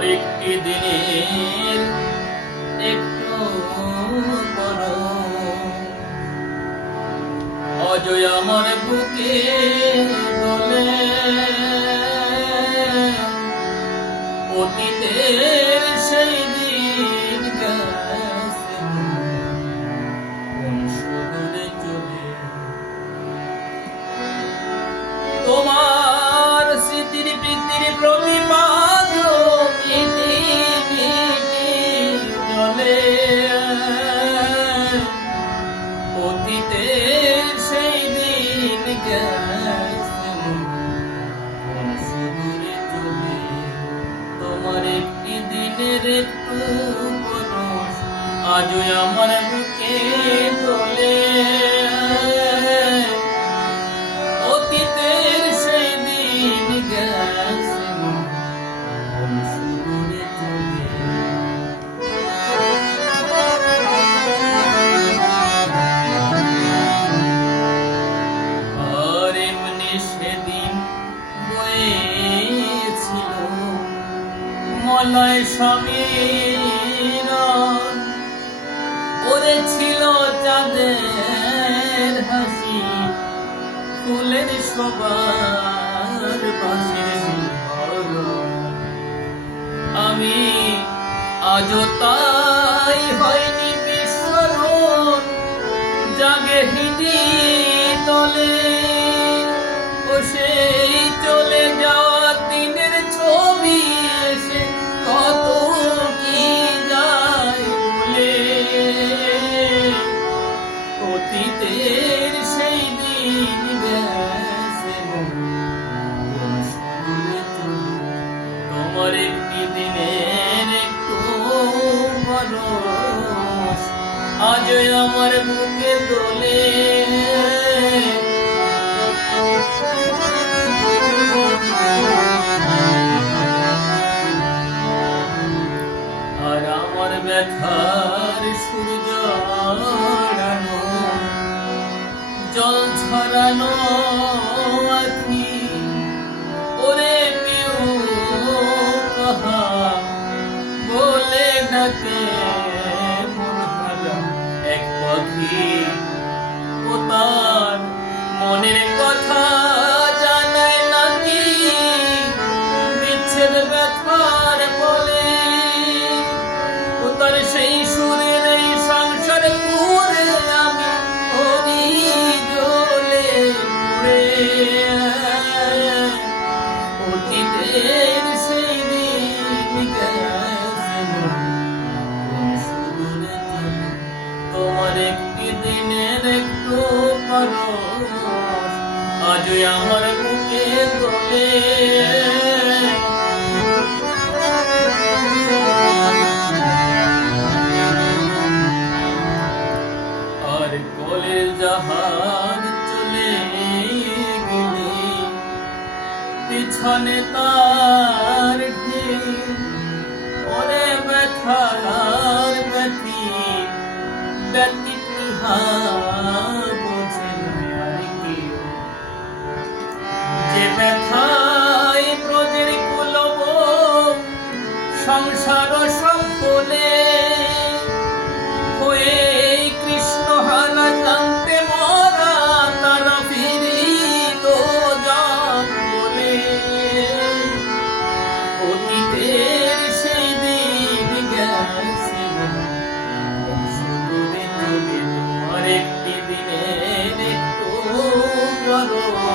তোমার একটি দিনের একটু বড় অজয় আমার বুকে দোলে অতীতের সেই দিন গেছে কোন সুদূরে চলে তোমার স্মৃতির প্রীতির প্রতিপাদ মিটি মিটি জলে অতীতের সেই দিন গেছে কোন সুদূরে চলে তোমার একটি দিনের একটু পরশ আজও আমার বুকে তোলে অতীতের সেই দিন গেছে কোন সুদূরে চলে আর এমনি সেদিন বয়েছিল মলয় সমীরণ ওরে ছিল চাঁদের হাসি ফুলের সবার বাঁশির শিহরণ আমি আজও তাই হয়নি বিস্মরণ জাগে হৃদি তলে ও সেই চলে যাওয়া দিনের ছবি এসে কত কি যায় ভুলে অতীতের সেই দিন গেছে কোন সুদূরে চলে তোমার একটি দিনের একটু পরশ আজও আমার বুকে দোলে আর আমার ব্যথার সুর জড়ানো জল ছড়ানো আখি ওরে পিউ কাহা বলে ডাকে মন ভাগা এক পাখি ও তার মনের কথা জানায় নাকি বিচ্ছেদ ব্যথার বলে ও তার সেই সুরের এই সংসার পুরে আমি হরি জ্বলে পুড়ে অতীতের সেই দিন গেছে কোন সুদূরে চলে তোমার একটি দিনের একটু পরশ আজও আমার বুকে তোলে আর কলের জাহাজ চলে গেলে পিছনে তার ঢেউ ওরে ব্যথার ব্যথি ব্যতিহা বোঝে না আর কেউ যে ব্যথায় ব্রজের কুলব সংসার সফলে হয়ে কৃষ্ণ হারা জানতে মরা তারা ফিরিত জঙ্গলে অতীতের সেই দিন গেছে কোন সুদূরে চলে তোমার একটি দিনের একটু পরশ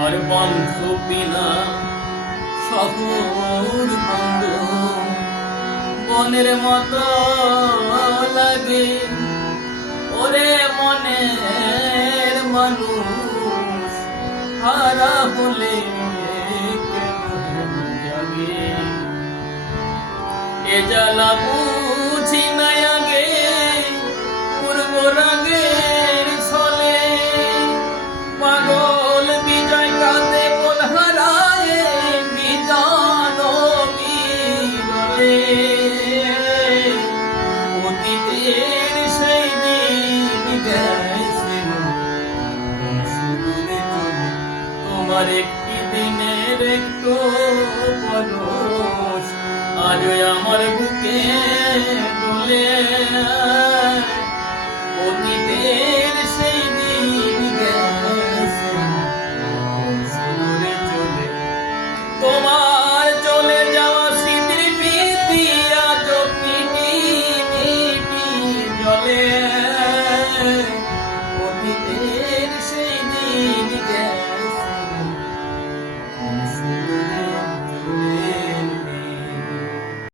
আর বন্ধু বিনা শহর বন্ধ বনের মতো লাগে ওরে মনের মানুষ হারা হলে কেন জাগে এ জ্বালা বুঝি না আগে পূর্ব রাগের ছলে পাগল বিজয় কাঁদে মন হারায় বিজান বিরলে অতীতের গেছিল সুদূরে চলে তোমার একটি দিনের একটু পরশ আজও আমার বুকে ডোলে অতীতে